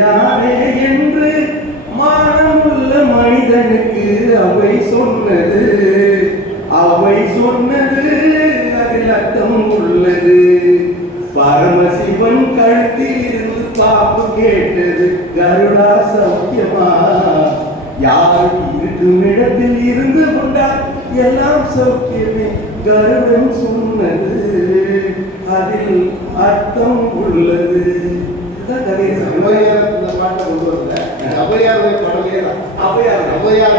யாரே என்று மானமுள்ள மனிதனுக்கு அவை சொன்னது அதில் அர்த்தம் உள்ளது. பரமசிவன் கழுத்தில் இருந்து பாப்பு கேட்டது கருடா சௌக்கியமா. யார் இருக்கும் இடத்தில் இருந்து கொண்டால் எல்லாம் சௌக்கியமே கருடன் சொன்னது அதில் அர்த்தம் உள்ளது. ஔவையார்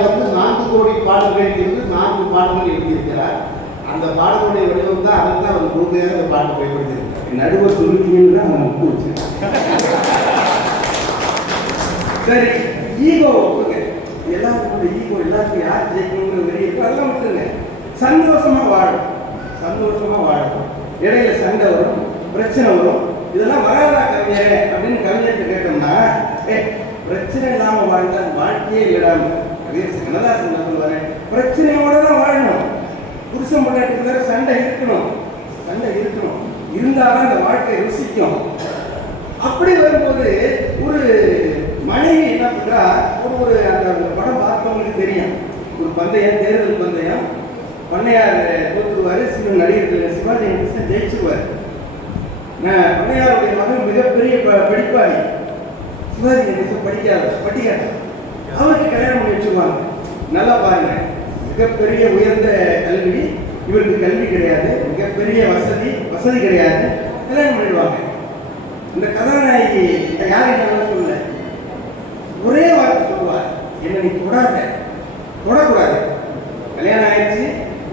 வந்து 4 கோடி பாடல்கள் என்று 4 பாடல்கள் எழுதியிருக்கிறார். அந்த பாடலுடைய வடிவம் தான் அதுக்கு தான் அவர் முழுமையாக அந்த பாட்டை பயன்படுத்தியிருக்கார். நடுவர் சொல்லிட்டீங்கன்னு தான் அவன் ஒப்பு வச்சு. சரி, ஈகோ ஒப்புங்க. எல்லாத்துக்கும் ஈகோ, எல்லாத்துக்கும் யார் ஜெயிக்கணுங்கிற வெளியே அதெல்லாம் விட்டுருங்க. சந்தோஷமா வாழும். இடையில சண்டை வரும், பிரச்சனை வரும். இதெல்லாம் வராதா கவிஞரே அப்படின்னு கவிஞர்கிட்ட கேட்டோம்னா, பிரச்சனை இல்லாம வாழ்ந்தால் வாழ்க்கையே இல்லடாம. கவிஞர் கண்ணதாசன் சொல்லுவாரு, பிரச்சனையோட தான் வாழணும். புருஷன் பொண்டாட்டிக்குள்ள சண்டை இருக்கணும், இருந்தாலும் அந்த வாழ்க்கையை ருசிக்கும். அப்படி வரும்போது ஒரு மனைவி என்ன பண்றா, ஒரு அந்த படம் பார்த்தவங்களுக்கு தெரியும். ஒரு பந்தயம், தேர்தல் பந்தயம், பண்ணையார் தோற்றுவாரு, சில நடிகர்கள் சிவாஜி கணேசன் ஜெயிச்சுருவார். பண்ணையாருடைய மகன் மிகப்பெரிய படிப்பாளி, சிவாஜி கணேசன் படிக்காத அவருக்கு கல்யாணம் பண்ணி வச்சுருவாங்க. நல்லா பாருங்க, மிகப்பெரிய உயர்ந்த கல்வி, இவருக்கு கல்வி கிடையாது, மிகப்பெரிய வசதி கிடையாது, கல்யாணம் பண்ணிடுவாங்க. இந்த கதாநாயகி யாரும் சொல்லல, ஒரே வார்த்தை சொல்லுவார், என்ன நீ தொடக்கூடாது, கல்யாணம் ஆயிடுச்சு,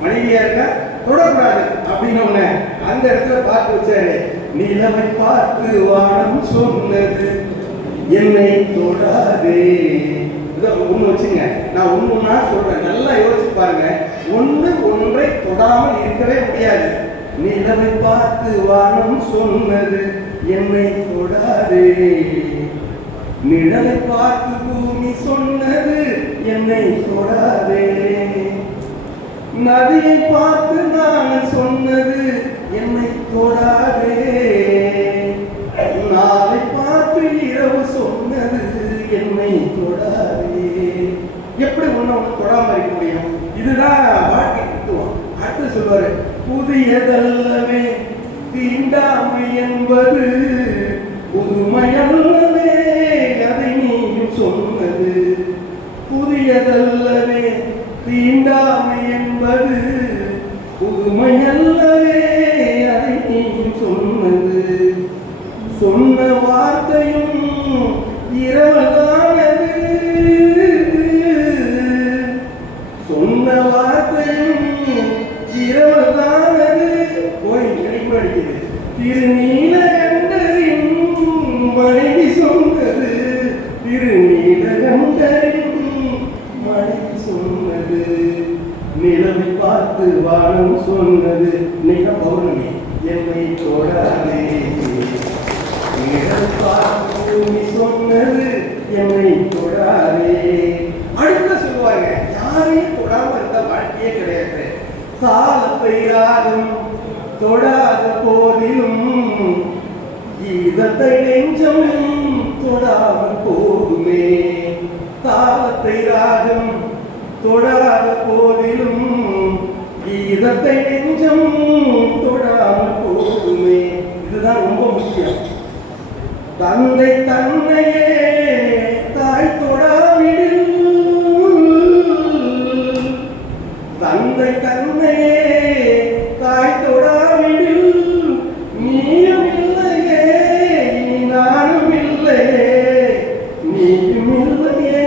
மனைவியா இருக்கா, தொடக்கூடாது அப்படின்னு அந்த இடத்துல பார்த்து வச்சாரு. நிலவை பார்த்து வானம் சொன்னது என்னை தொடாதே. ஒண்ணு வச்சுங்க, நான் ஒண்ணுன்னா சொல்றேன், நல்லா யோசிச்சு பாருங்க. ஒன்றை தொடாமல் இருக்கவே முடியாது. நிலவை பார்த்து வானம் சொன்னது என்னை தொடாதே, நிழலை பார்த்து பூமி சொன்னது என்னை தொடாதே, நதியை பார்த்து நான் சொன்னது என்னை தொடாதே, நாளை பார்த்து இரவு சொன்னது என்னை தொடாதே. எப்படி ஒண்ணு தொடாம இருக்க முடியும்? இதுதான் வாழ்க்கை தத்துவம். அடுத்து சொல்வாரு, புதியதல்லவே தீண்டாமை என்பது, புதுமையல்லவே அதை நீயும் சொன்னது, புதியதல்லவே தீண்டாமை என்பது, புதுமையல்லவே அதை நீயும் சொன்னது, சொன்ன வார்த்தையும் இரவதானது, சொன்ன வார்த்தையும் இரவதானது. போய் கிடைப்பு அடிக்குது. திருநீலகண்டரின் மனைவி சொன்னது, திருநீலகண்டரின் மனைவி சொன்னது, நிலவை பார்த்து வானம் சொன்னது, மிக பௌர்ணமி என்னை தொடாதே, நிலவை பார்த்து பூமி சொன்னது என்னை தொடாதே. அடுத்த சொல்லுவாங்க, யாரையும் தொடாம இருந்த வாழ்க்கையே கிடையாது. காலத்தை ராகம் தொடாத போதிலும் கீதத்தை நெஞ்சம் தொடாமல் போகுமே, காலத்தை ராகம் தொடாத போதிலும் கீதத்தை நெஞ்சம் தொடாமல் போகுமே. இதுதான் ரொம்ப முக்கியம். தந்தை தன்னையே தாய் தொடாவிடில், தந்தை தன்னையே தாய் தொடாவிடில், நீயும் இல்லையே இனி நானும் இல்லையே, நீயும் இல்லையே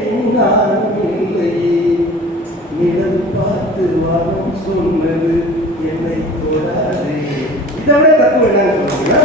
இனி நானும் இல்லையே, நிழல் பார்த்து வானம் சொன்னது என்னை தொடாதே. இதை விட தத்துவம் என்னன்னு சொல்லுங்க.